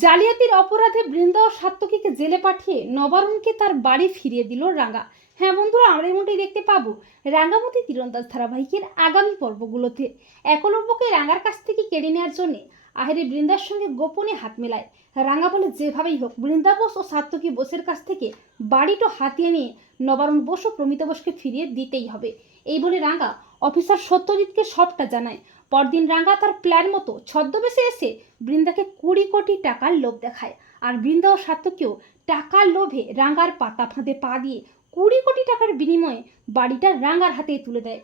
জালিয়াতির অপরাধে বৃন্দা ও সাত্তকীকে জেলে পাঠিয়ে নবারুণকে তার বাড়ি ফিরিয়ে দিল রাঙ্গা। হ্যাঁ বন্ধুরা, আমরা এমনটাই দেখতে পাবো রাঙ্গামতি তীরন্দাজ ধারাবাহিকের আগামী পর্বগুলোতে। একলব্যকে রাঙ্গার কাছ থেকে কেড়ে নেওয়ার জন্য আহেরে বৃন্দার সঙ্গে গোপনে হাত মেলায়। রাঙ্গা বলে যেভাবেই হোক, বৃন্দা বোস ও সাত্তকী বোসের কাছ থেকে বাড়িটা হাতিয়ে নিয়ে নবারুণ বোস ও প্রমিতা বোসকে ফিরিয়ে দিতেই হবে। এই বলে রাঙ্গা অফিসার সত্যজিৎকে সবটা জানায়। পরদিন রাঙ্গা তার প্ল্যান মতো ছদ্মবেশে এসে বৃন্দাকে কুড়ি কোটি টাকার লোভ দেখায় আর বৃন্দা ও সাত্তকেও টাকার লোভে রাঙ্গার পাতা ফাঁদে পা দিয়ে কুড়ি কোটি টাকার বিনিময়ে বাড়িটা রাঙ্গার হাতে তুলে দেয়।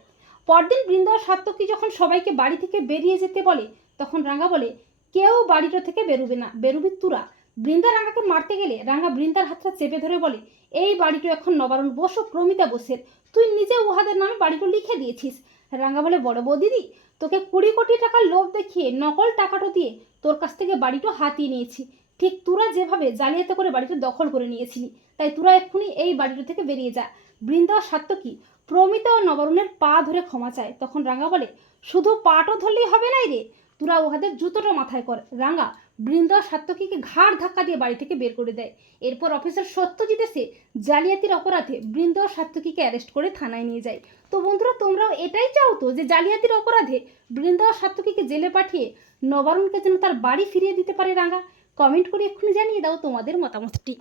পরদিন বৃন্দা ও সাত্তকী যখন সবাইকে বাড়ি থেকে বেরিয়ে যেতে বলে, তখন রাঙ্গা বলে, কেউ বাড়িটা থেকে বেরোবে না, বেরোবি তুরা। বৃন্দা রাঙ্গাকে মারতে গেলে রাঙ্গা বৃন্দার হাতটা চেপে ধরে বলে, এই বাড়িটা এখন নবারণ বস ও প্রমিতা বসের। তুই নিজে উহাদের নামে বাড়িটা লিখে দিয়েছিস। রাঙ্গা বলে, বড় বৌদিদি, তোকে কুড়ি কোটি টাকার লোভ দেখিয়ে নকল টাকাটা দিয়ে তোর কাছ থেকে বাড়িটা হাতিয়ে নিয়েছি। ঠিক তোরা যেভাবে জালিয়াতি করে বাড়িটা দখল করে নিয়েছিলি, তাই তোরা এক্ষুনি এই বাড়িটা থেকে বেরিয়ে যা। বৃন্দা ও সাত্তকী প্রমিতা ও নবরণের পা ধরে ক্ষমা চায়। তখন রাঙ্গা বলে, শুধু পাটও ধরলেই হবে নাই রে? তোরা উহাদের জুতোটা মাথায় কর। রাঙ্গা বৃন্দা সাত্তকীকে ঘাড় ধাক্কা দিয়ে বাড়ি থেকে বের করে দেয়। এরপর অফিসার সত্যজিৎ এসে জালিয়াতির অপরাধে বৃন্দা সাত্তকীকে অ্যারেস্ট করে থানায় নিয়ে যায়। তো বন্ধুরা, তোমরাও এটাই চাও তো যে জালিয়াতির অপরাধে বৃন্দা সাত্তকীকে জেলে পাঠিয়ে নবারুণকে যেন তার বাড়ি ফিরিয়ে দিতে পারে রাঙা? কমেন্ট করে এক্ষুনি জানিয়ে দাও তোমাদের মতামতটি।